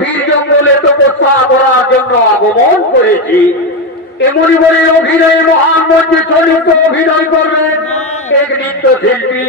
গভীর জঙ্গলে তপস্যা করার জন্য আগমন করেছি। এমনি বলে অভিনয় মহান মঞ্চে চরিত্র অভিনয় করবেন এক নৃত্যশিল্পী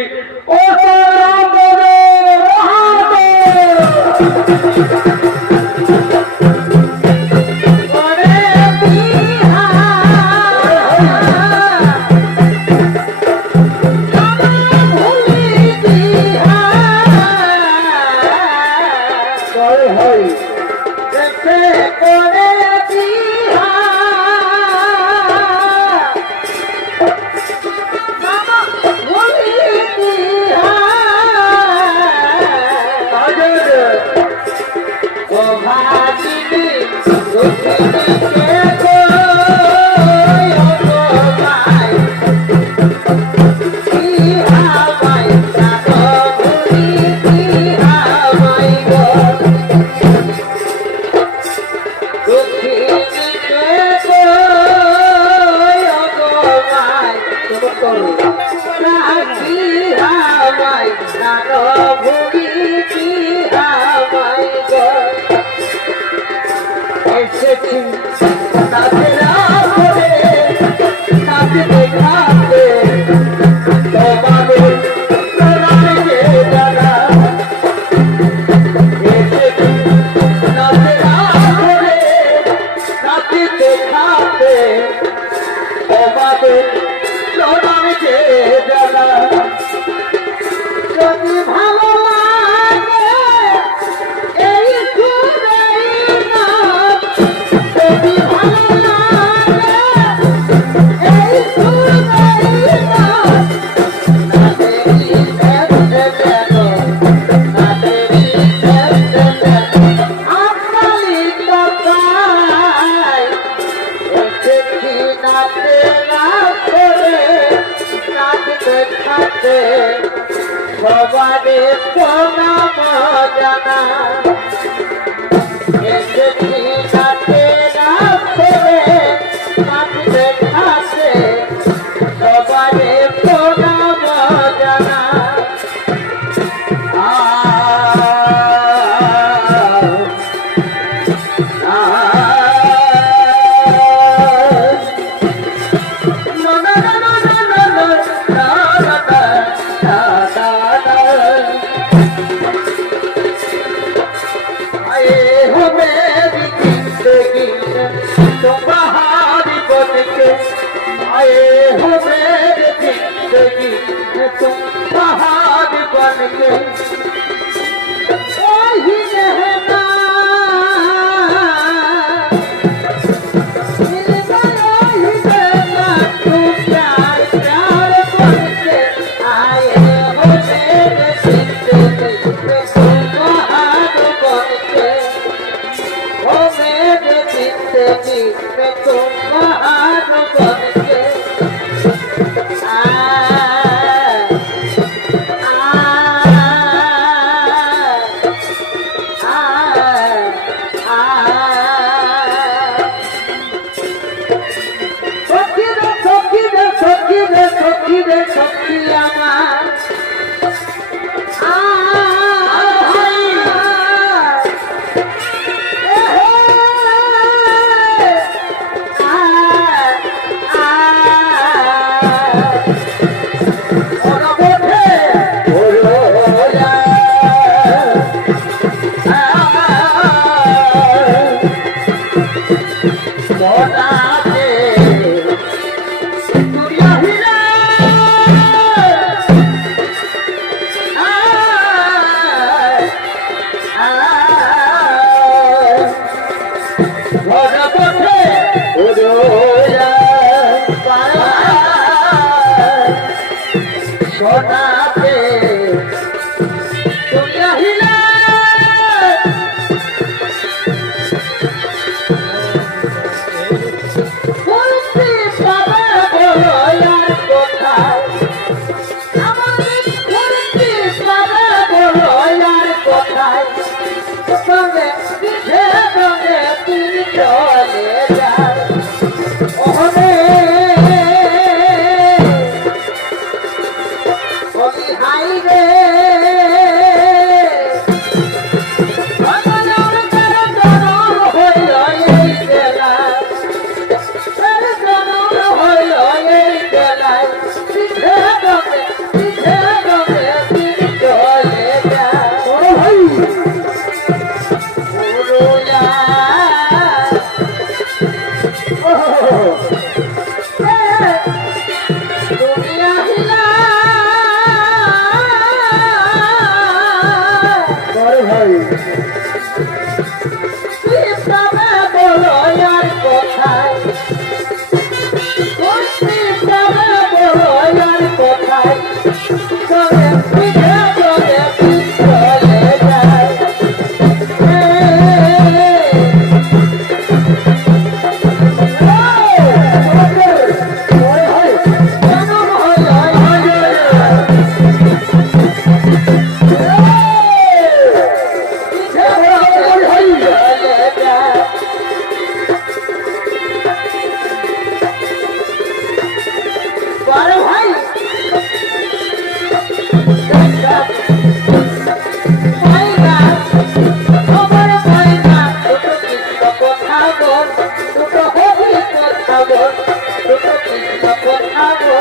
দুটো কৃষ্ণ কথাবো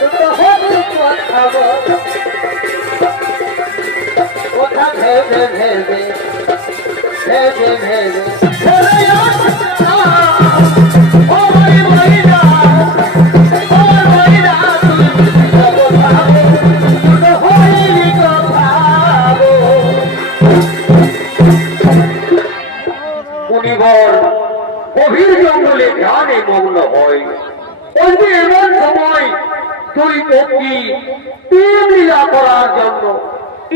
দুটো হরি কথাবো কথা ভেবে ভেবে ভেবে ভেবে মুনিবর গভীর জঙ্গলে ধ্যানে মগ্ন হয়। ওই যে এমন সময় দুই পক্ষী প্রেম লীলা করার জন্য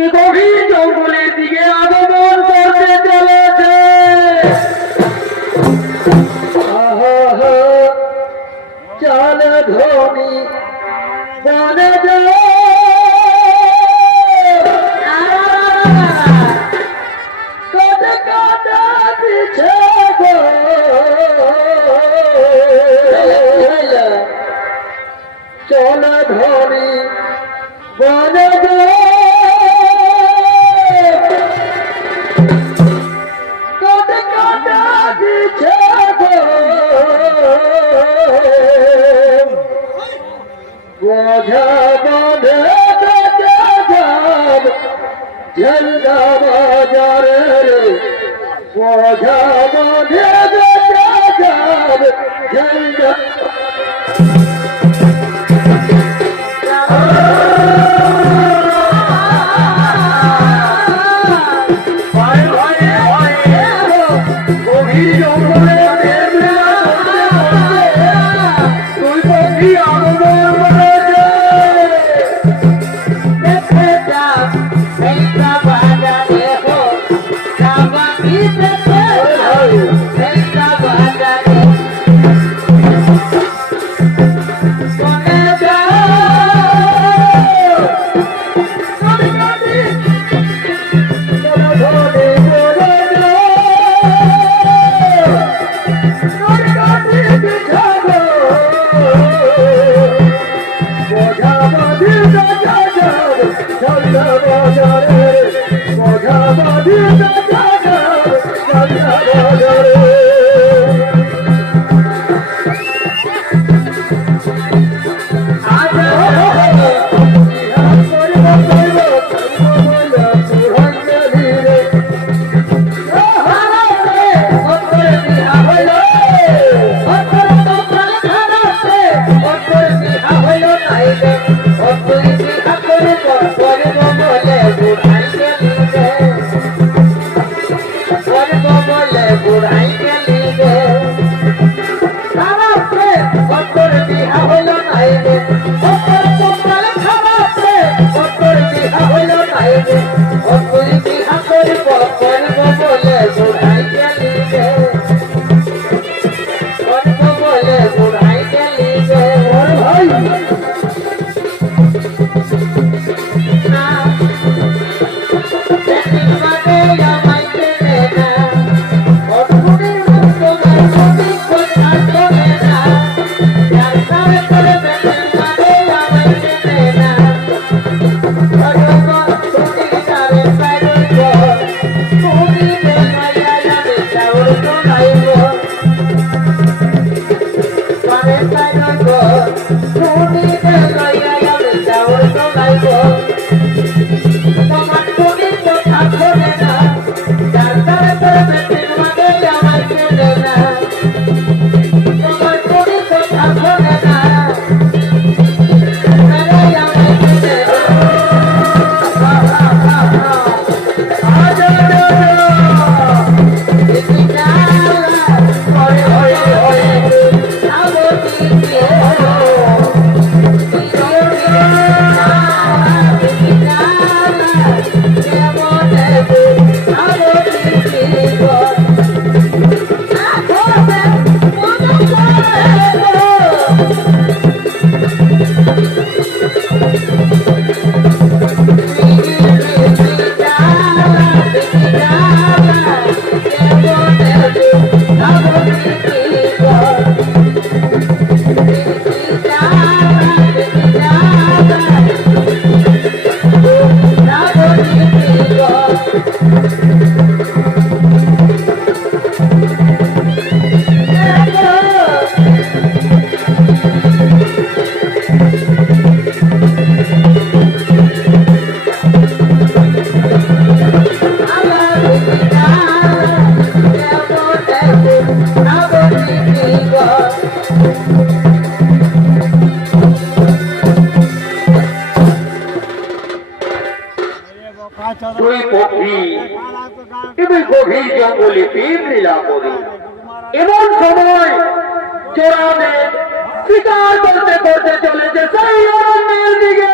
এই গভীর জঙ্গলের দিকে আগমন করতে চলেছে। চল ধনী বনে চল ধনী বনে বোঝা বাঁধে ঝন্ডা বাজারে বোঝা বাঁধে ঝন্ডা গভীর জঙ্গলে প্রেম লীলা করতে দুই পক্ষী আগমন করেছে। প্রেম লীলা করি। এমন সময় জোড়াদের শিকার করতে করতে চলেছে সেই অরণ্যের দিকে।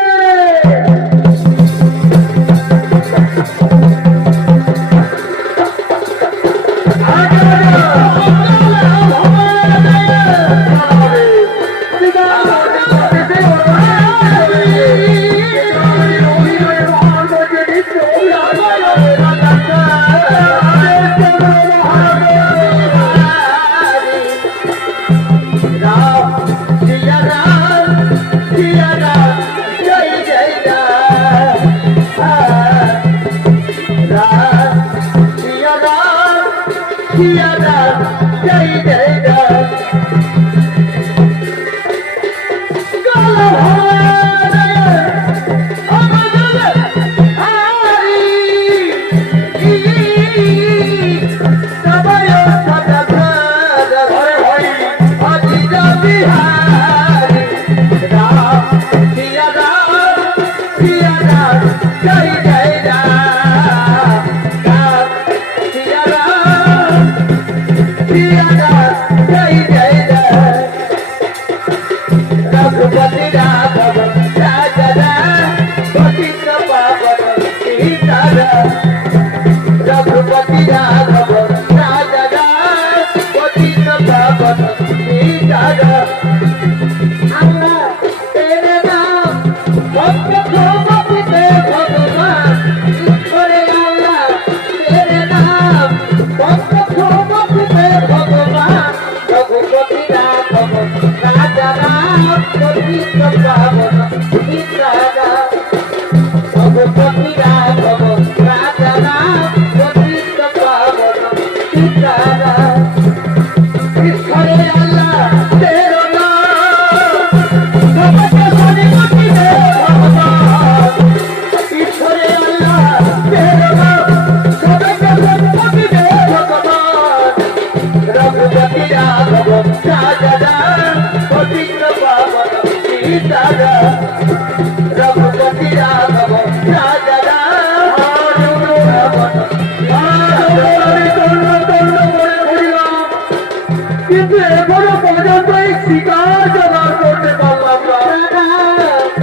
কিন্তু এখনো পর্যন্ত এই শিকার জোগাড় করতে পারলাম না।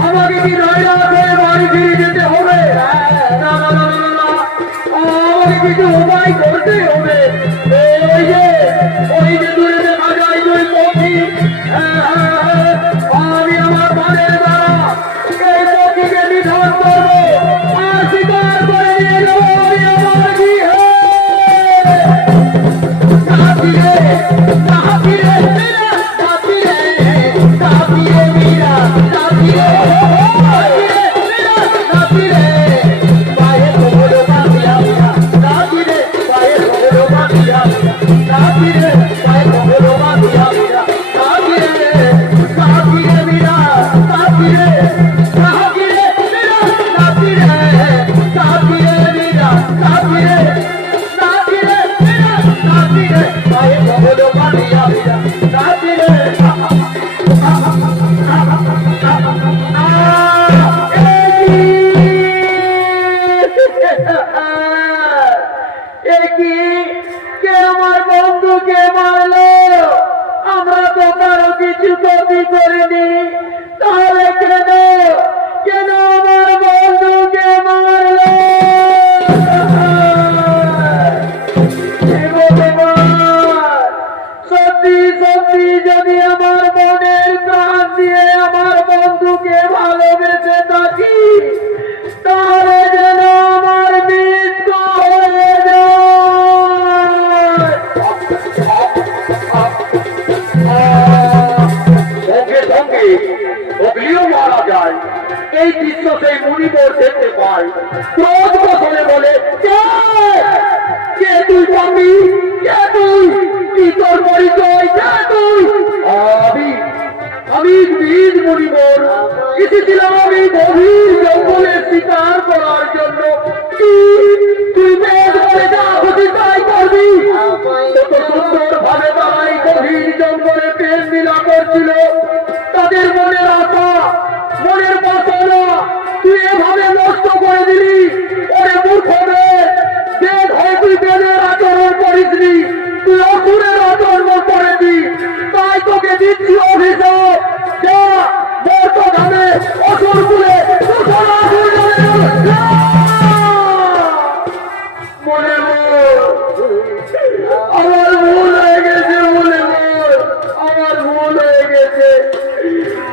আমাকে কি নয়রা করে বাড়ি ফিরে যেতে হবে? না না না না না, আমাকে কিছু উপায় করতে হবে। ওই যে দূরে দেখা যায় ওই পক্ষী, আমি আমার মনের দ্বারা এই পক্ষীকে নিধন করবো আর শিকার করে নিয়ে যাবো। আমি আমার কি আমার বন্ধুকে মারলো? আমরা তো কারো কিছু ক্ষতি করিনি, তাহলে কেন কেন আমার বন্ধুকে মারলো? সত্যি সত্যি যদি আমার মনের প্রাণ দিয়ে আমার বন্ধুকে ভালোবেসে থাকি, তাহলে যেন আমার মৃত্যু হয়ে যায়। সঙ্গে সঙ্গে অগ্নিও মারা যায়। এই দৃশ্য সেই মুনিবর দেখতে পায়। ক্রোধ বসলে বলে, কে তুই পাবি? কে তুই? কি তোর পরিচয়? কে তুই? আমি বীর মুনিবর, এসেছিলাম আমি গভীর জঙ্গলে শিকার করার জন্য। তুই বেদ বলে যা খুশি তাই করবি। কত সুন্দর ভাবে তারা এই গভীর জঙ্গলে প্রেম লীলা করছিল। তাদের মনের আশা, মনের বাসনা তুই এভাবে নষ্ট করে দিলি। ওরে মূর্খ মেয়ে, বেদ হয় তুই বেদের আচরণ করিসনি।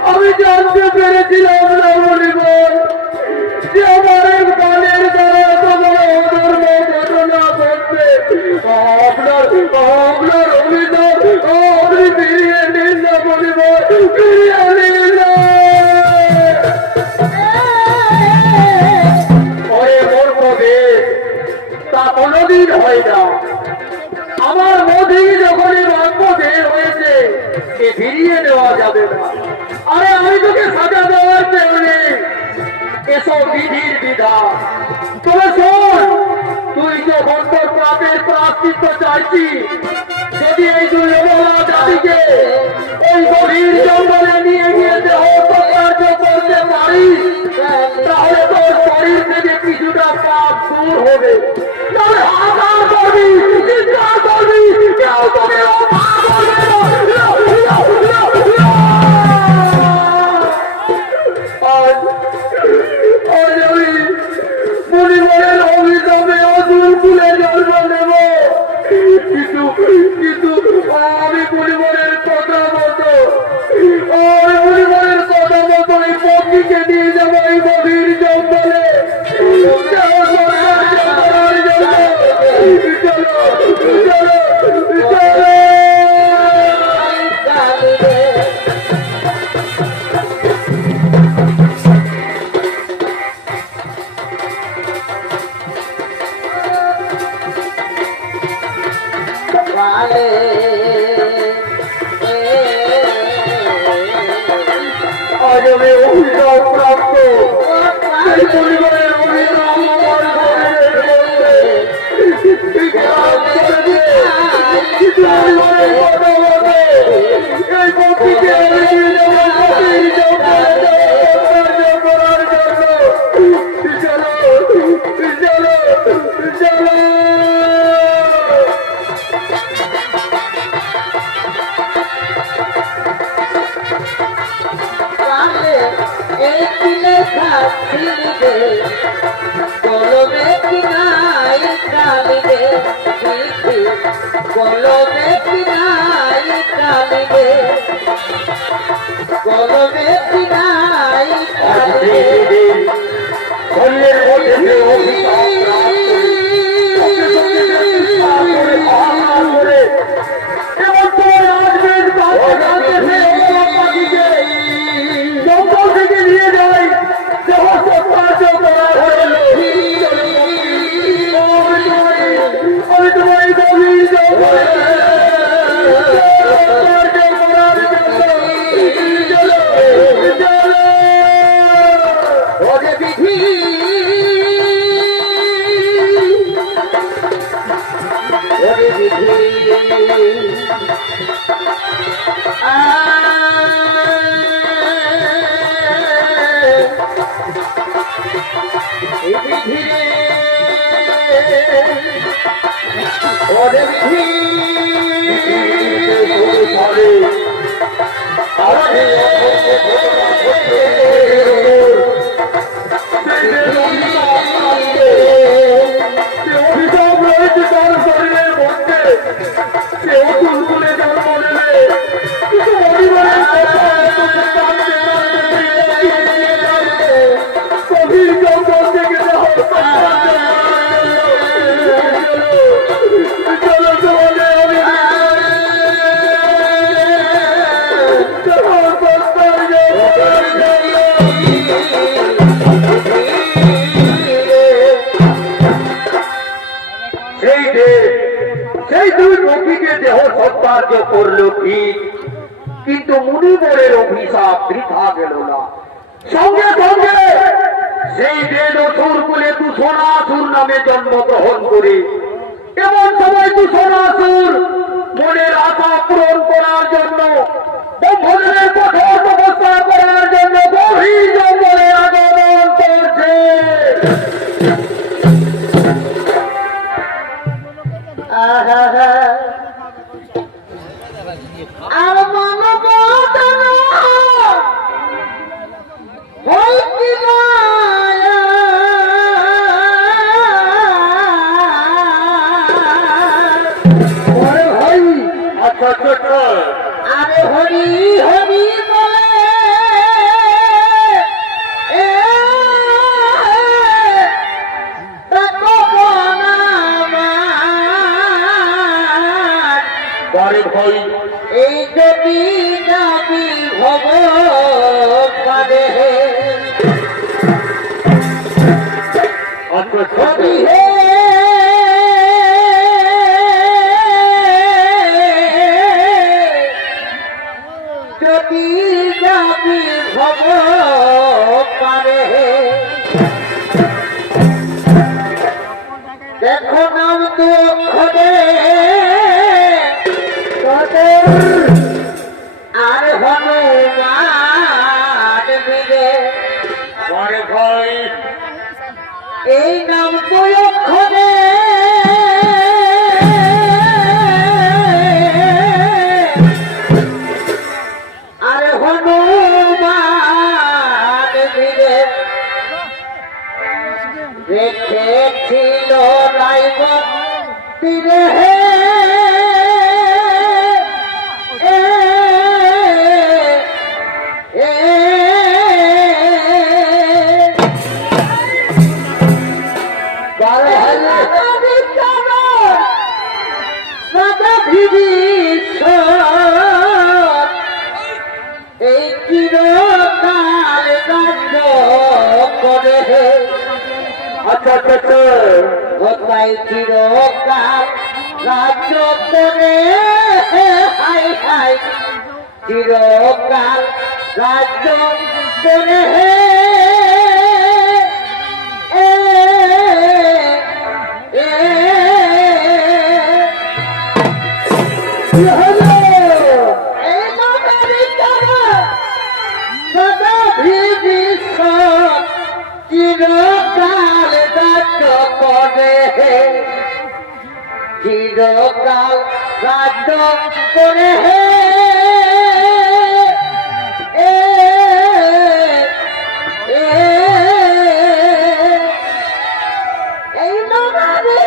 আমি জানতে পেরেছিলাম না মনিবর যে আমার এক গানের দ্বারা এত বড় অধর্ম ঘটনা ঘটবে। আপনার অভিযোগ আপনি ফিরিয়ে নিন না মনিবর, ফিরিয়ে নিন না। ওরে মূর্খ বেশ, তা কোনোদিন হয় না। আমার মধ্যে যখনই বাক্য বের হয়েছে সে ফিরিয়ে দেওয়া যাবে না। আরে আমি তোকে সাজা দেওয়ার কেউ নেই, এসব বিধির বিধান। তবে শোন, তুই যখন তোর পাপের প্রায়শ্চিত্ত চাইছিস, যদি এই দুই অবলা জাতিকে ওই গভীর জঙ্গলে নিয়ে গিয়ে দেহ কার্য করতে পারিস, তাহলে তোর শরীর থেকে কিছুটা পাপ দূর হবে। তবে আকার করবি, চিৎকার করবি, কেউ তোকে রক্ষা করবে না। আজ আমি মনিবরের অভিশাপে অদূর কুলে জন্ম নেব, কিন্তু আমি মনিবরের কথা মতো এই পক্ষীকে নিয়ে যাবো এই গভীর জঙ্গলে। আজ আমি অভিশাপ প্রাপ্ত, এই পরিবারের অভিশাপ আমার ঘরের মধ্যে বিকরাল করে দিয়ে কিছু পরিবারের কথা মতো এই পক্ষীকে আমি নিয়ে যাবো গভীর জঙ্গলে কার্য করার জন্য। চলো চলো চলো। কলমে কিনাই কালিবে, কলমে কিনাই কালিবে, কলমে কিনাই কালিবে। শরীরের মধ্যে যে অভিশাপ প্রাপ্ত, সঙ্গে সঙ্গে চিৎকার করে হাহাকার করে এমন সময় আসবেন কাঁদতে সে অবলা পাখিকে জঙ্গল থেকে নিয়ে যায় দেহ সৎকার্য করার জন্য। আমি তোমার এই গভীর জঙ্গলে সৎকার্য করার জন্য চলো চলো। ওরে বিধি, ওরে বিধি, বিধি রে, ওরে বিধি, অভিশাপ রয়েছে তার শরীরের মধ্যে, কেউ তুলতুলে জন্ম নেবে, কিন্তু পরিবারের কথা গভীর জঙ্গল থেকে চলো তোমাদের আমি সেই দুই পক্ষীকে দেহ সৎকার্য করলো ঠিক, কিন্তু মুনিবরের অভিশাপ বৃথা গেল না। সঙ্গে সঙ্গে সেই বেদ অসুর কুলে দূষণাসুর নামে জন্মগ্রহণ করে এমন সময় দূষণাসুর মনের আশা পূরণ করার জন্য ব্রহ্মদেবের কঠোর তপস্যা করার জন্য গভীর জঙ্গলে আগমন করছে। আর মন বদন হইতি মায়া, ভাই আচ্ছা আরে হরি হরি বলে পারে দেখো নাম দুঃখে আর হনুমান বীরে পরে ভাই এই নাম দুঃখে আর হনুমান বীরে রেখেছিল রাইব তীরে এই চিরকাল রাজ্য করে আচ্ছা আচ্ছা আচ্ছা কোথায় চিরকাল রাজ্য করে হাই হাই চিরকাল রাজ্য করে চিরকাল রাজ্য করে চিরকাল রাজ্য করে এই নগরী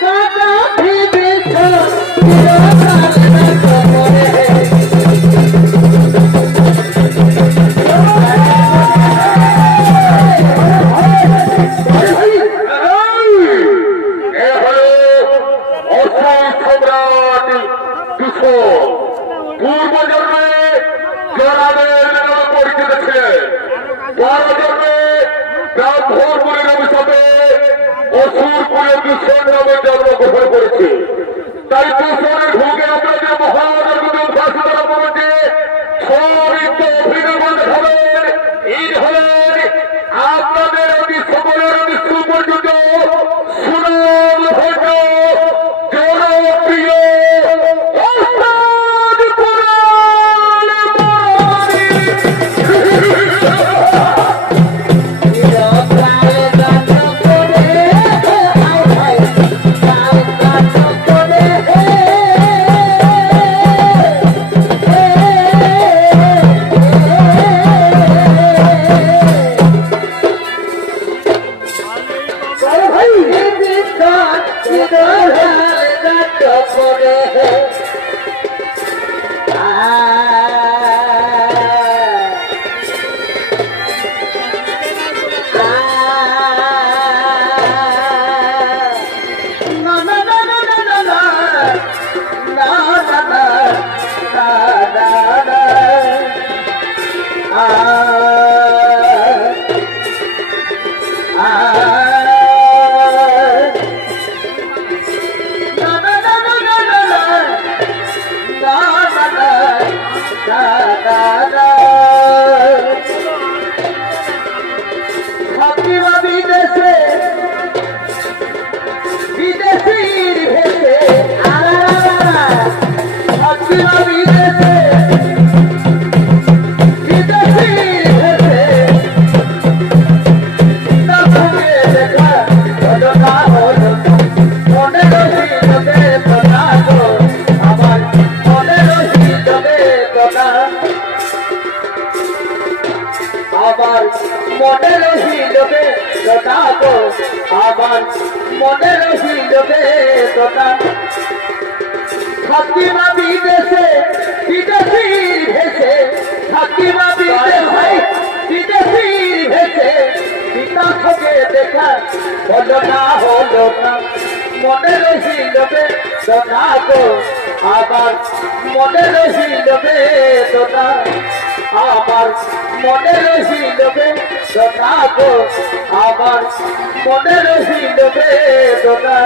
সদা বিভীষণ চিরকাল রাজ্য করে এ হলো অসম সম্রাট কিশোর পূর্ব জন্মে জরাদের নামে পরিচিত ছিলেন পর জন্মে ব্রাহ্মণ মুনির অভিশাপে অসুর কুলে কিশোর নামে জন্মগ্রহণ করেছে তাই কিশোরের ভোগে আপনাদের মহানগর উদ্ভাসিত করেছে সবিত অভিনবন হলেন ঈদ হলেন আপনাদের অতি সকলের অতি সুপরিচিত সুনাম ভোজ জনপ্রিয় ওস্তাদ কুরআন মানি। চিরকাল রাজ্য করে হাই হাই কাল রাজ্য করে বিদেশে বিদেশির ভেসে বিদেশে বিদেশির ভেসে দেখা হলো না হলো মনে রসিদ বেদনা গো আমার মনে রসিদ বেদনা আমার মনে রসিদ বেদনা গো আমার মনে রসিদ বেদনা থাকিমা বিদেশে বিদেশির ভেসে থাকিমা বিদেশে বিদেশির ভেসে পিতা সঙ্গে দেখা হলো না মনে রসিল বেদনা গো আমার মনে রসিল বেদনা আমার মনে রসিল বেদনা গো আমার মনে রসিল বেদনা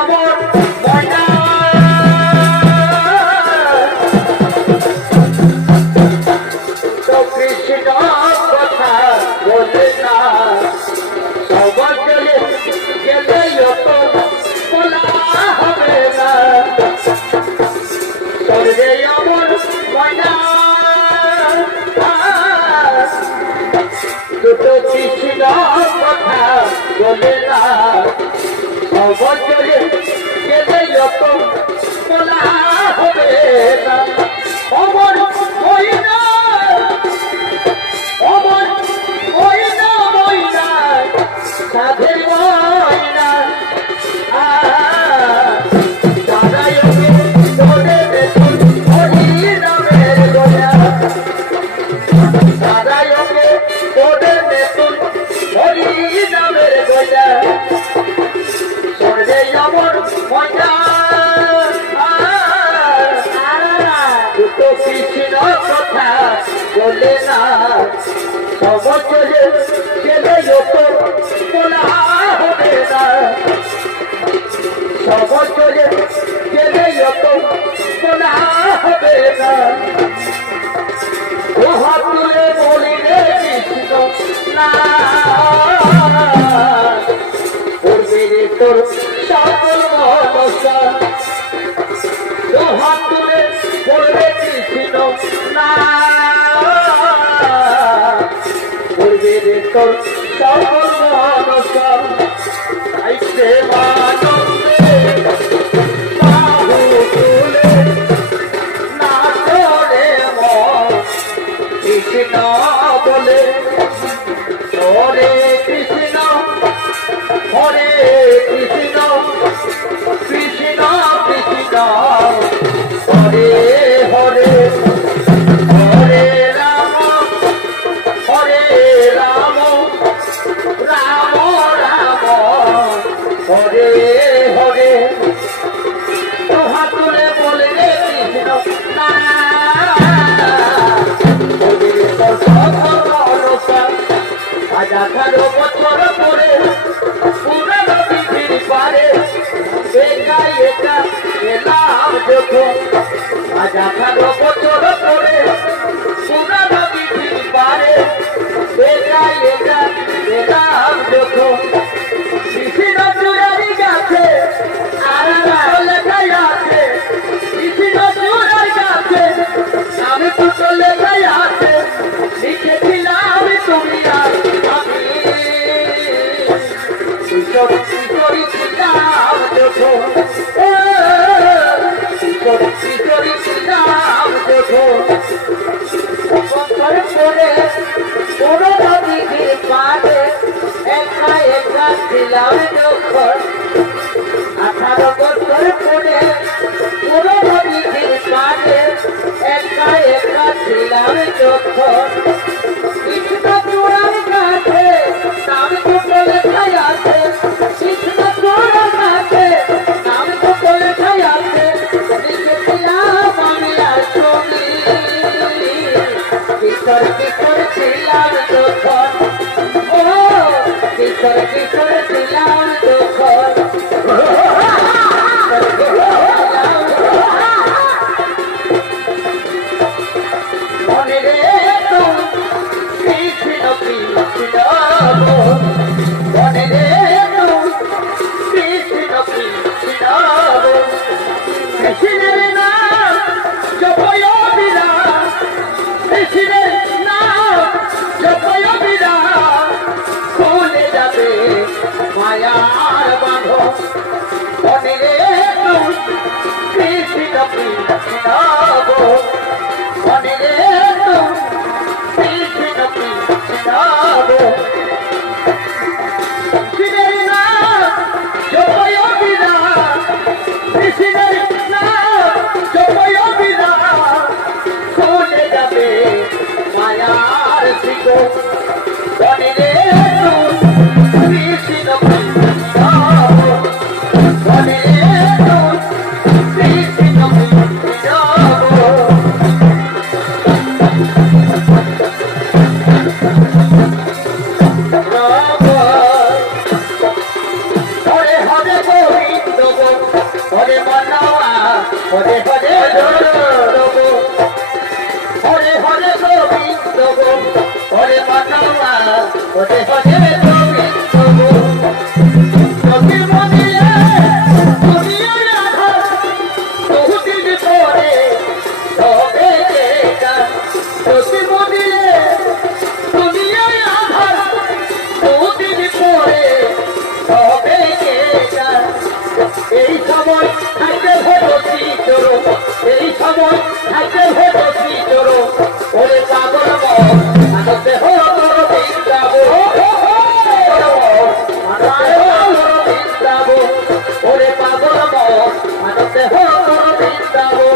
আমার ময়না তো কৃষ্ণ কথা বলে না সবার চলে গেলে তো বলা হবে না তোরে আমার ময়না দুটো কৃষ্ণ কথা বলে না সবার চলে গেলে তো বলা হবে না আমার ময়না আমার ময়না ময়না সাধের ময়না দাদাই তোরে বেতন হরি নামের গোয়া দাদাই তোরে বেতন হরি নামের গোয়া সরে আমার ময়না দুটো কৃষ্ণ কথা বলে না সবার চলে গেলে তো বলা হবে না সবার চলে গেলে তো বলা হবে না ও হাত তুলে বলি রে কৃষ্ণ না করবি রে তোর সকল মনসা ও হাত তুলে বলবে কৃষ্ণ না করবি রে তোর সকল মনসা আইসে মানন্দে বাহু তুলে না করে মন কৃষ্ণ বলে হরে কৃষ্ণ হরে কৃষ্ণ কৃষ্ণ কৃষ্ণ হরে হরে হরে রাম রাম রাম হরে হরে হাতুলে বলে রে কৃষ্ণ না আজাখারো বছর পরে পুরানো পৃথিবীর পারে একা একা এলাম যখন আজাখারো বছর পরে পুরানো পৃথিবীর পারে একা একা এলাম যখন কৃষ্ণ চূড়ারি গাছে আর লেখাই আছে কৃষ্ণ চূড়ার গাছে আমি দুটো লেখাই আছে লিখেছিলাম তুমি আর আমি কিশোরী ছিলাম যখন কিশোরী ছিলাম যখন পরে পুরো নদীর পাড়ে একা একা ছিলাম যখন 18 বছর পরে পুরো নদীর পাড়ে একা একা ছিলাম যখন কৃষ্ণ চূড়ার কাছে নাম দুটো লেখাই আছে কৃষ্ণ চূড়ার কাছে নাম দুটো লেখাই আছে লিখেছিলাম আমি আর তুমি কিশোর কিশোর ছিলাম যখন ও কিশোর কিশোর ছিলাম যখন মনে রে তো কৃষ্ণ কৃষ্ণ মনে রে তো কৃষ্ণ কৃষ্ণ কৃষ্ণের নাম জপয় বিরাম কৃষ্ণের নাম জপয় বিরাম খুলে যাবে মায়ার বাঁধন মনে রে তো কৃষ্ণ কৃষ্ণ মনে রে তো কৃষ্ণ কৃষ্ণ কৃষ্ণের নাম জপয় বিরাম কৃষ্ণের নাম জপয় বিরাম খুলে যাবে মায়ার শিকল মনে রে তো কৃষ্ণ কৃষ্ণ মনে রে তো কৃষ্ণ কৃষ্ণ হরে হরে গোবিন্দ গো, হরে হরে গোবিন্দ গো, হরে মাধবা, হরে হরে গোবিন্দ গো। যদি মনিলে দুনিয়ার আধার, বহুদিন পরে হবে এটা। যদি মনিলে দুনিয়ার আধার, বহুদিন পরে হবে এটা। এই সময় থাকতে ভেবেছি চোরো, এই সময় থাকতে ভেবেছি চোরো, ওরে পাগল মন আনন্দে হো তোর বৃন্দাবো, ওরে পাগল মন আনন্দে হো তোর বৃন্দাবো।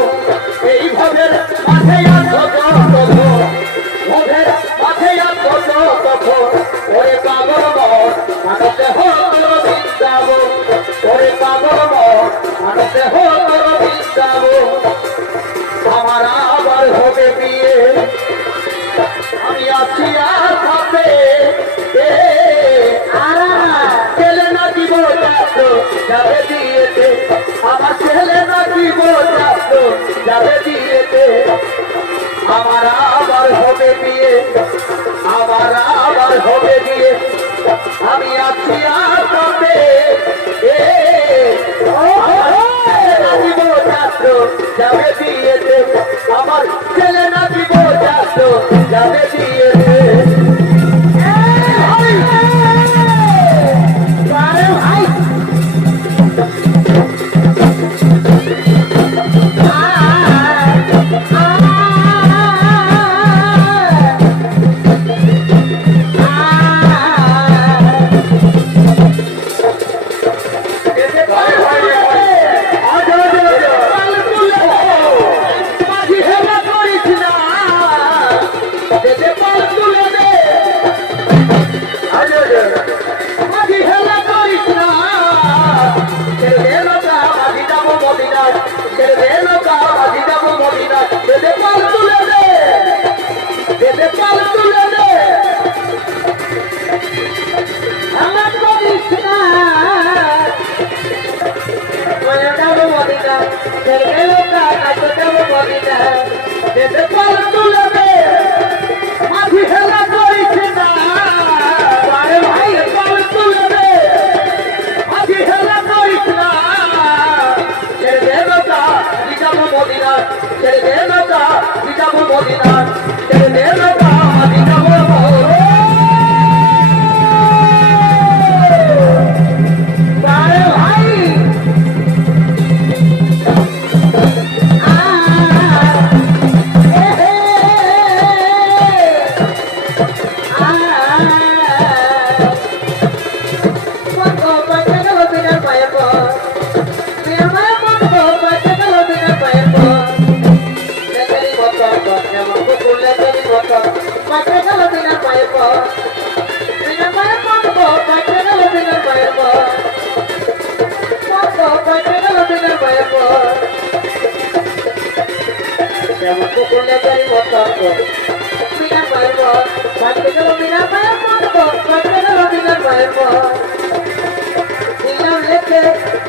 এই ভবের মাঠে আসো যত, ভবের মাঠে আসো যত, ওরে পাগল মন আনন্দে হো তোর বৃন্দাবো, ওরে পাগল মন আনন্দে হো তোর বৃন্দাবো। আমার আবার হবে বিয়ে, আমি আছি আসামে, ছেলে নাকি বোঝাতো যাবে দিয়েছে, আমার ছেলে নাকি বোঝাতো যাবে দিয়েছে। আমার আবার হবে বিয়ে, আমার আবার হবে বিয়ে, আমি আছি আসামে, নাকি বোঝাতো যাবে দিয়েছে, আমার ছেলে নাকি বোঝাতো যাবে দিয়েছে।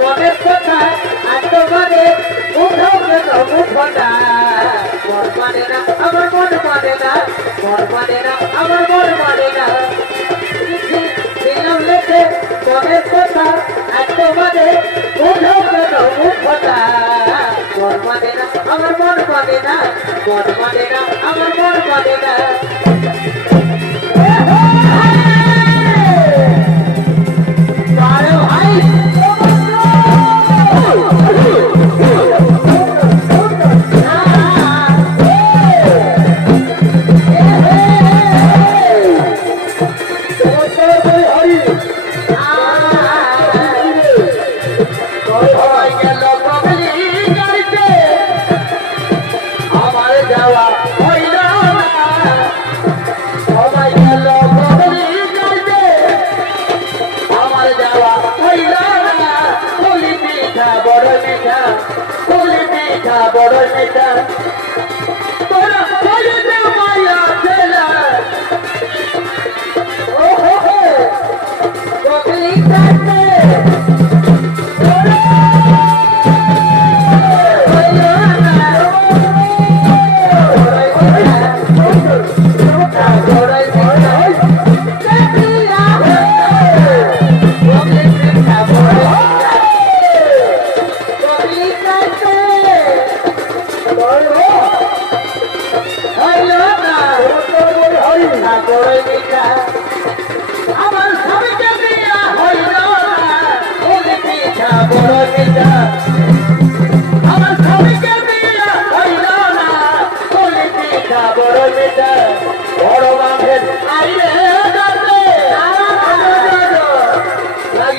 মনের কথা আত্মবাদে উঠাও কেন মুখটা, মন মানে না আমার মন মানে না, মন মানে না আমার মন মানে না। দিলাম লেখে মনের কথা আত্মবাদে উঠাও কেন মুখটা, মন মানে না আমার মন মানে না, মন মানে না আমার মন মানে না। বড় নেতা তোরা বলতে মায়া ছেলা ও হো হো বকলি কাটে ওরে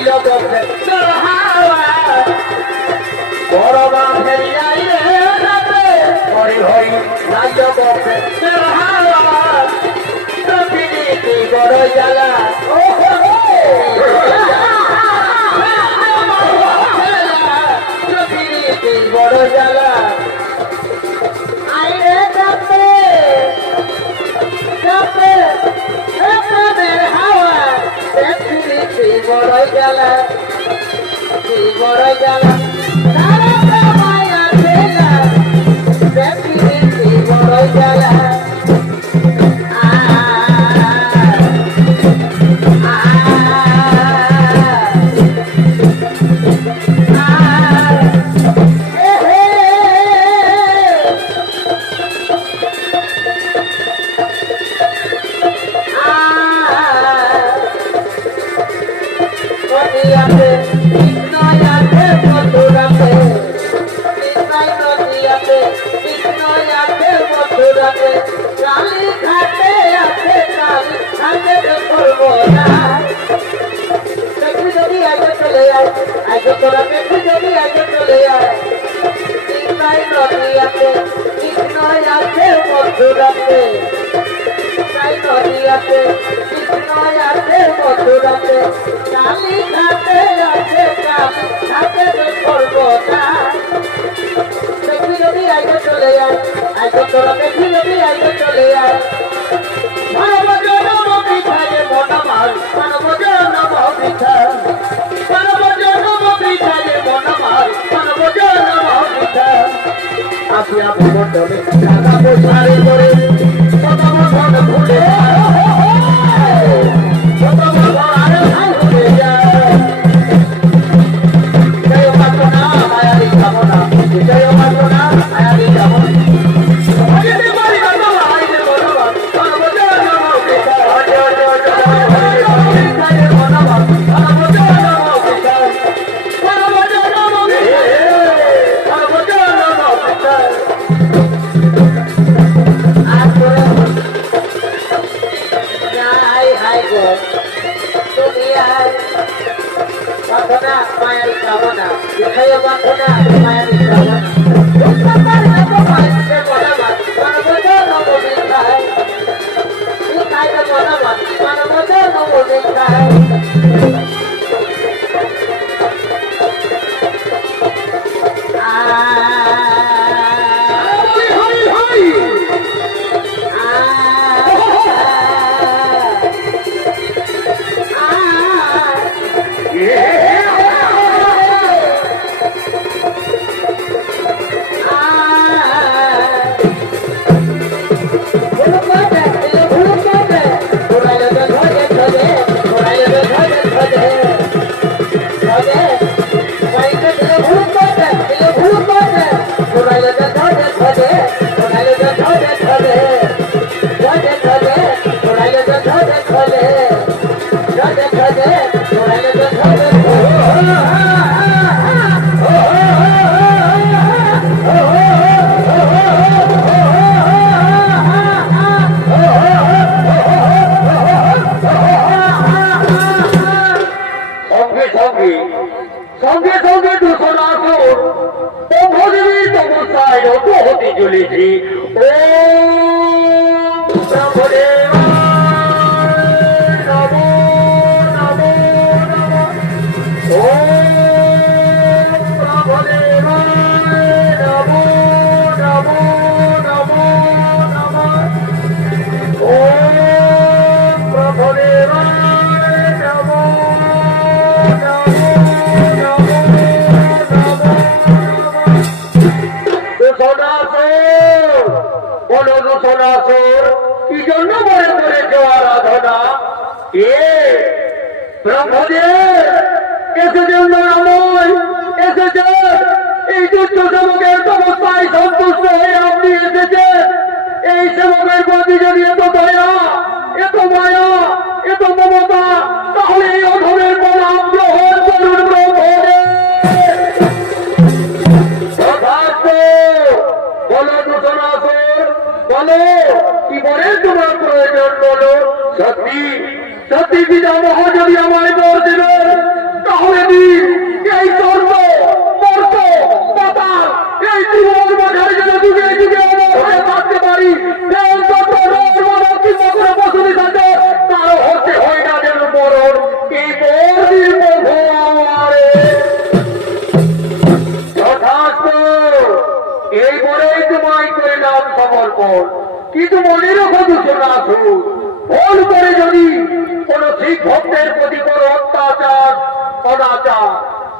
নাইল বন্ধে তোর হাওয়া বড় বাঁধের আইলে রাতে হরি হরি নাইল বন্ধে তোর হাওয়া প্রকৃতি বড় জ্বালা ও প্রকৃতি বড় জ্বালা আইলে রাতে রাতে প্রেমের হাওয়া প্রকৃতি বড় জ্বালা বড় জ্বালা তারা মায়া জ্বালা প্রকৃতি বড় জ্বালা কালী ঘাটে আছে কালী ঘাটে করবো না দেখি যদি আগে চলে যায় আগে তোরা দেখি যদি আগে চলে যায় কৃষ্ণাই নদী আছে কৃষ্ণই আছে মধুরাতে কৃষ্ণাই নদী আছে কৃষ্ণই আছে মধুরাতে কালী ঘাটে আছে কালী ঘাটে করবো না দেখি যদি আগে চলে যায় আগে তোরা দেখি যদি আগে চলে যায় মানব জনম বৃথায় মন মার মানব জনম বৃথা মানব জনম বৃথায় মন মার মানব জনম বৃথা আসিয়া ভবনে টাকা পয়সারে করে কত মন ভুলে কত মন আরে ভাই হয়ে যায় জয় মাতনা মায়ারি কামনা জয় মাতনা মায়ারি কামনা মায়ারি কামনা দেখায় বাঁধনা মায়ারি সঙ্গে সঙ্গে দূষণা প্রভুদেবী তমসায় রত হতে চলেছি ও প্রভুদেব নমো নমো নমো ও প্রভুদেব নমো নমো নমো নমো ও প্রভুদেব নমো কি জন্য মনে করেছ আরাধনা এ ব্রহ্মদেব এসেছেন দয়াময় এসেছেন এই দুষ্ট সেবকের সমস্যায় সন্তুষ্ট হয়ে আপনি এসেছেন এই সেবকের প্রতি যদি এত দয়া এত মায়া এত মমতা তাহলে এই অধমের প্রণাম গ্রহণ করুন ব্রহ্মদেব বলো দূষণাসুর বলো কি বলে তোমার প্রয়োজন বলো সত্যি সত্যি পিতামহ যদি আমায় বর দেবেন তাহলে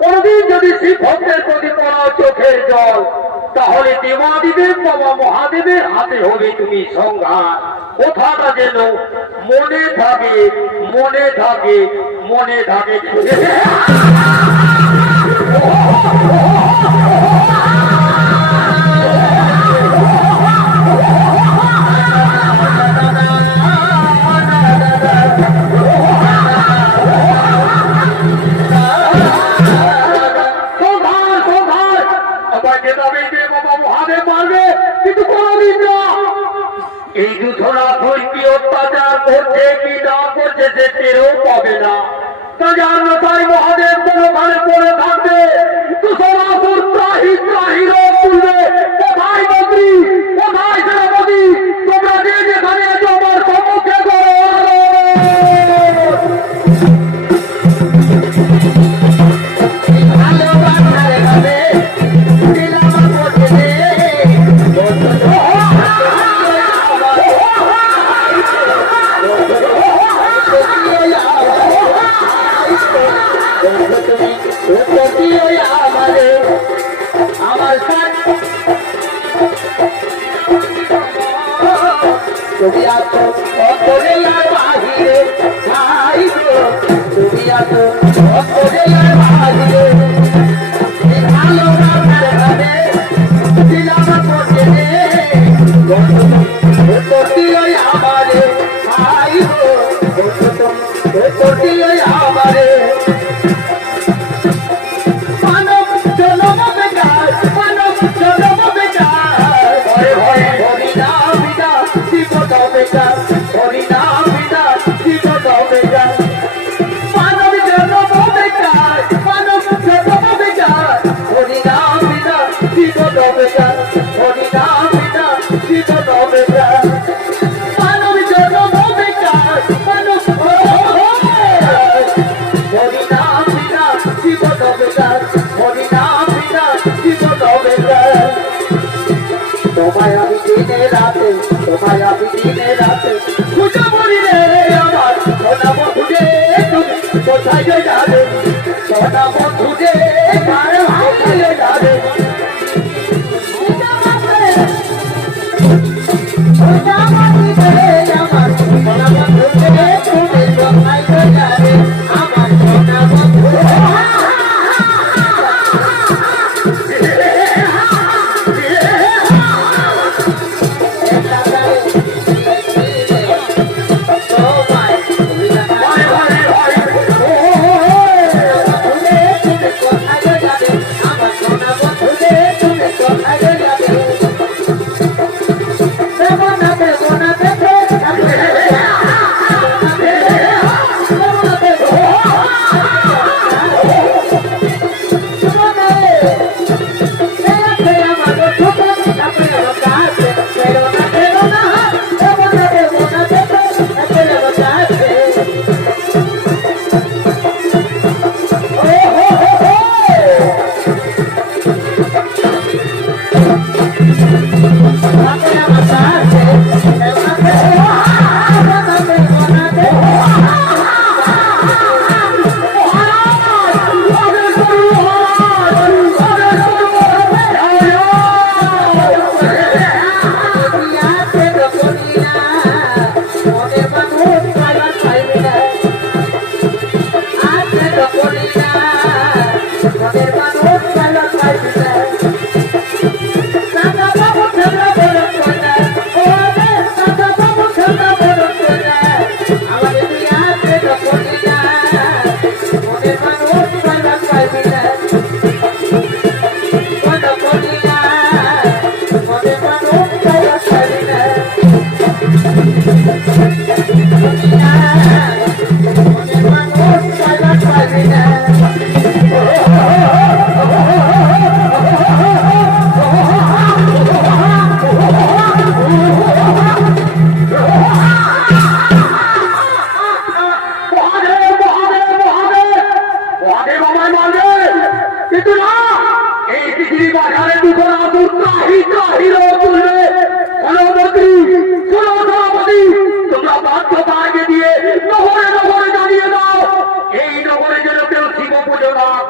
কোনদিন যদি শিব ভক্তের প্রতি পড়াও চোখের জল, তাহলে দেবাদিদেব বাবা মহাদেবের হাতে হবে তুমি সংঘাত। কথাটা যেন মনে থাকে, মনে থাকে, মনে থাকে। এই দুধনা ফুল কি অত্যাচার করছে কি না করছে সে টেরও পাবে না। তা জানো তাই মহাদেব কোনখানে পড়ে থাকবে, তুষারাসুর ত্রাহি ত্রাহি রোগ তুলবে। কোথায় মন্ত্রী, কোথায় সেনাপতি, তোমরা যে যেখানে আছো আমার সম্মুখে করো। তুমি আছো অন্তরের বাহিরে, ভাই গো তুমি আছো অন্তরের বাহিরে। ভালো রাখার ভাবে দিলাম করতে করতে আমারে, ভাই গো করতে আমারে। মানব জনম বেকার, মানব জনম বেকার, ভয়ে ভয়ে হরিনা বিনা জীবন বেকার, হরিনা বিনা জীবন বেকার। মানব জনম বেকার, মানব জনম বেকার, হরিনা বিনা জীবন বেকার, হরিনা বিনা জীবন বেকার। মানব জনম বেকার, মানব হরিনা বিনা জীবন বেকার, হরিনা বিনা জীবন বেকার। তোমায় আমি দিনে রাতে, তোমায় আমি দিনে রাতে খুঁজে মরি রে আমার সোনা বন্ধু রে, তুমি কোথায় যাবে সোনা বন্ধু রে, কোথায় যাবে। আমার সোনা বন্ধু রে, তুমি কোথায় যাবে আমার সোনা বন্ধু।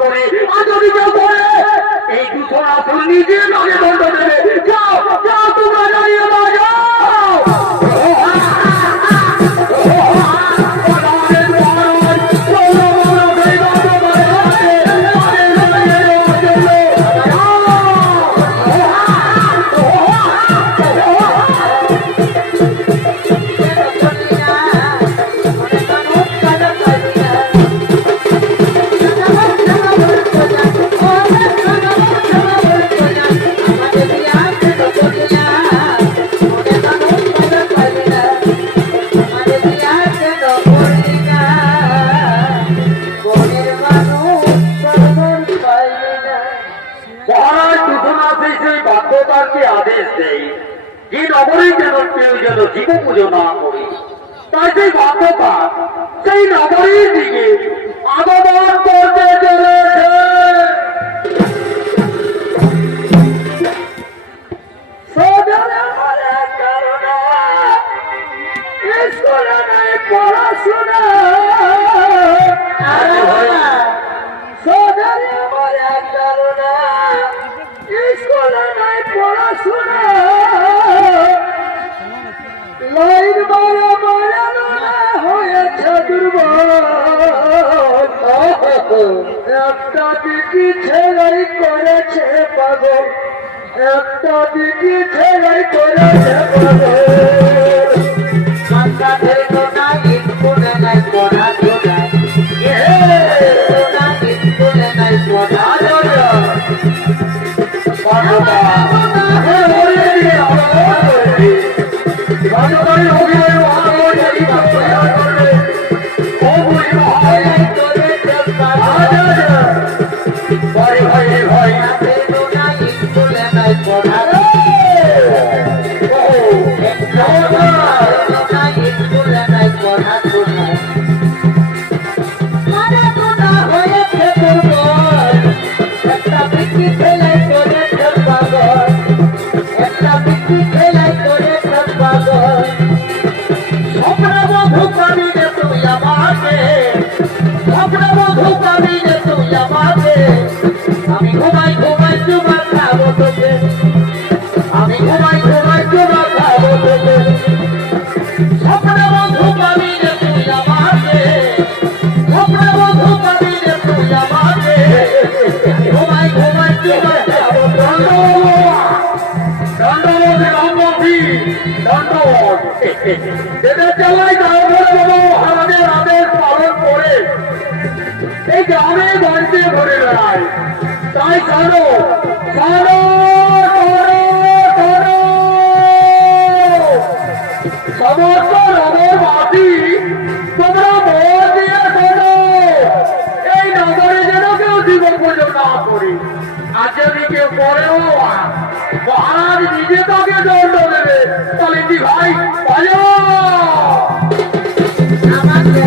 করে আর যদি কেউ করে এই দূষণ আসল নিজে নামে দণ্ড দেবে। যাও যাও তোমরা জানিয়ে দাও, যাও। আদেশ দেয় যে নগরী যেন কেউ যেন জীব পুজো না করি, তাই সেই বাধ্যতা সেই নগরীর দিকে আগমন করতে চলেছে। পড়াশোনা সোনারে আমার কারণা স্কুলে নাই পড়াশোনা লাইন মারা মারানো না হয়েছে দুর্বল। একটা দিদি ছেড়াই করেছে পাগল, একটা দিদি ছেড়াই করেছে পাগল। মাথা ধরো না স্কুলে নাই পড়াশোনা, স্কুলে নাই পড়াশোনা। আমি ঘুমাই ঘুমাই তোমার খাবো তোকে, আমি ঘুমাই ঘুমাই তোমার খাবো তোকে। স্বপ্ন বন্ধু পাবি রে তুই আমাকে, স্বপ্ন বন্ধু পাবি রে তুই আমাকে, ঘুমাই ঘুমাই তোমার খাবো তোকে। দণ্ডবোধ রামবন্ধী দণ্ডবোধ যেটা চালাই আমাদের আদেশ পালন করে এই গ্রামে গঞ্জে ঘুরে বেড়ায়। তাই জানো জানো সমস্ত নগরবাসী তোমরা মন দিয়ে শোনো, এই নগরে যেন কেউ জীবন পুজো না করি। আর যদি কেউ করেও মহারাজ নিজে তাকে দণ্ড দেবে। তাহলে কি ভাই ভালো আমাকে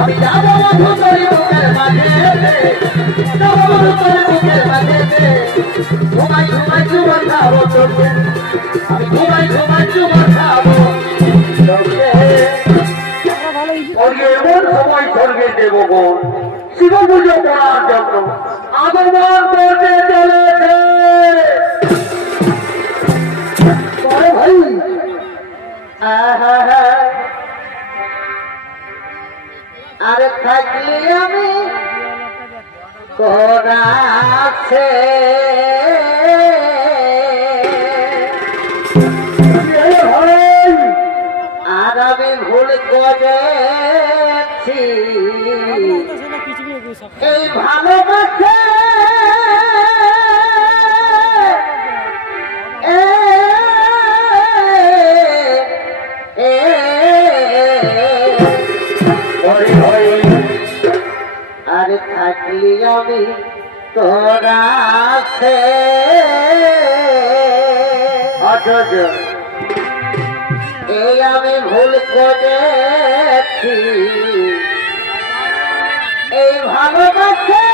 আমি যাবো করি বুকের মাঝে, বুকের মাঝে ঘুমাই ঘুমাই চুমন খাবো তোকে, আমি ঘুমাই ঘুমাই চুমন খাবো তোকে। এমন সময় স্বর্গে দেবগণ শিব পুজো করার জন্য আগমন করতে চলেছে। ভাই আরে থাকলে আমি কোনাছে আর আমি ভুল করেছি এই ভালোবাসে আরে থাকলি আমি তোরা আছে এই আমি ভুল করেছি এই ভালোবাসে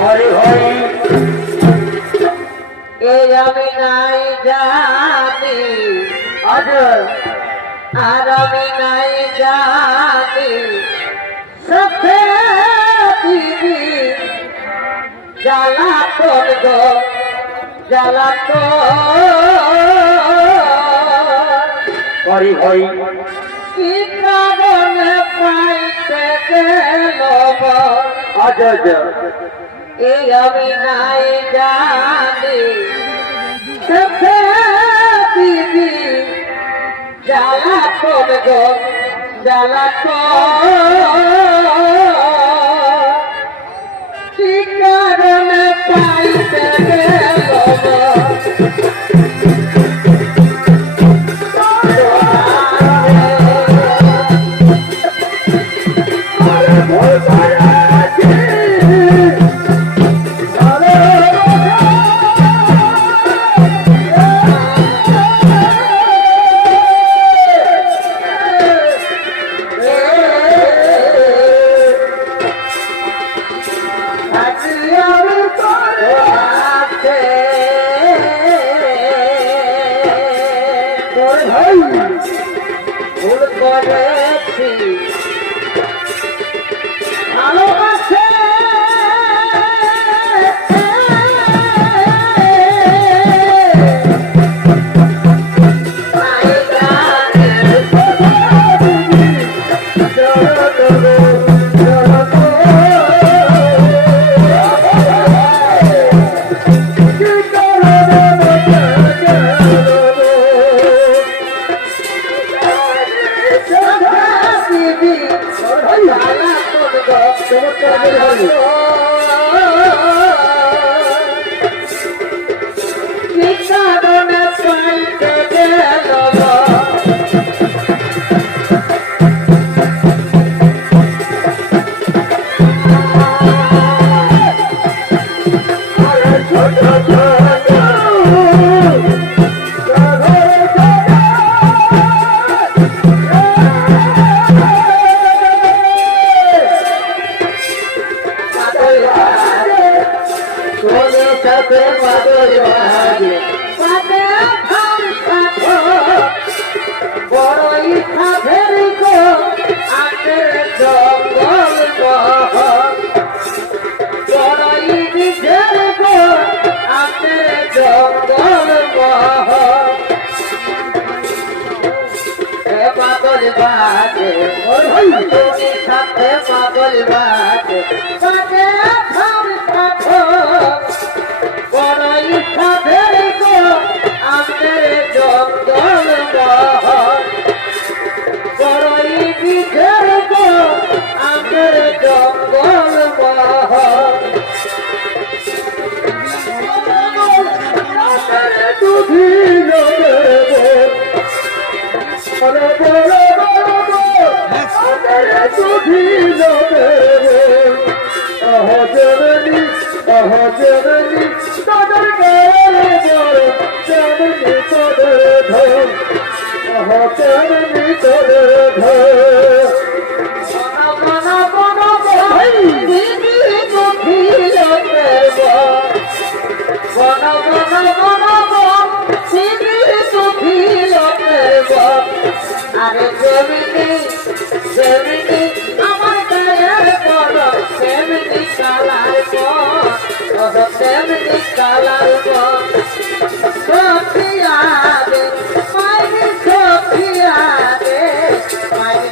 হরি হরি এই আমি নাই জানি আজ আর আমি নাই জানি সাথে দিদি জ্বালাতন গো জ্বালাতন হরি হরি কি কারণে পাইতে গেল আজ আজ এই আমি নাই জানি সাথে দিদি জ্বালাতন গো জ্বালাতন কি কারণে পাইতে গেল ভুল করেছি ভালোবাসে পাগল বাজে বাজে বড় ইচ্ছা ভেরি গো আমাদের জঙ্গল বড়ই বিঘের গো আমাদের জঙ্গল আরে জমিনি জমিনি আমার গায়ে বড় তেমনি কালার তেমনি কালার সখিয়া দে মাইনি সখিয়া দে মাইনি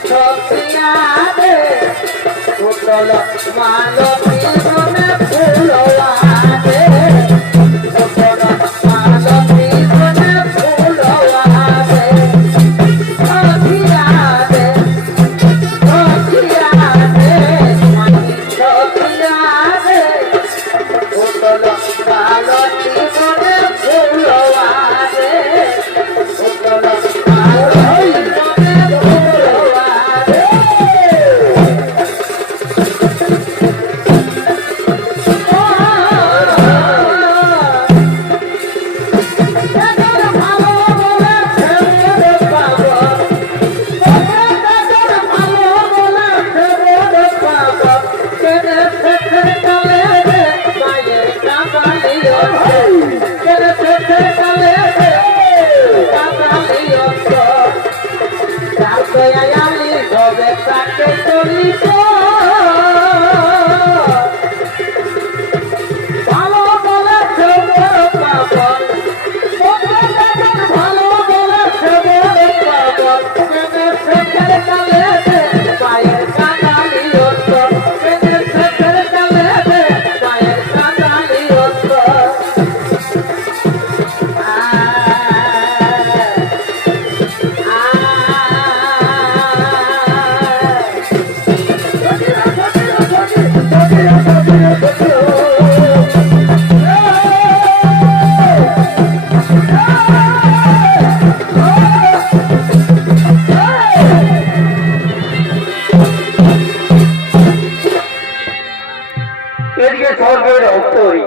এদিকে স্বর্গের অন্তরী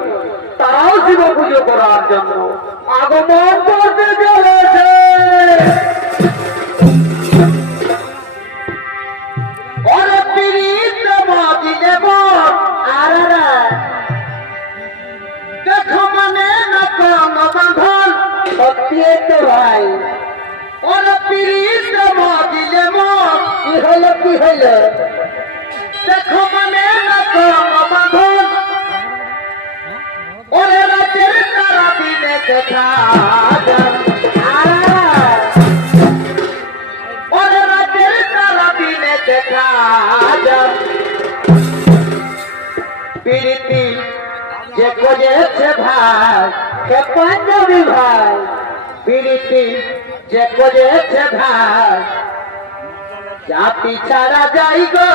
তারাও শিব পুজো করার জন্য আগমন করতে চলেছে। ওরে পিরিত মজিলে মন আরারা দেখো মানে না কোন বাঁধন সত্যি তো ভাই ওরে পিরিত মজিলে মন কি হইলো কি হইলো দেখো মানে না কোন বাঁধন ওরে রাতের তারা দিনে দেখা যায় আরারা ওরে রাতের তারা দিনে দেখা যায় প্রীতি যে করেছে ভাই কে পাঞ্জাবি ভাই প্রীতি যে করেছে ভাই জাতি ছাড়া যাই গো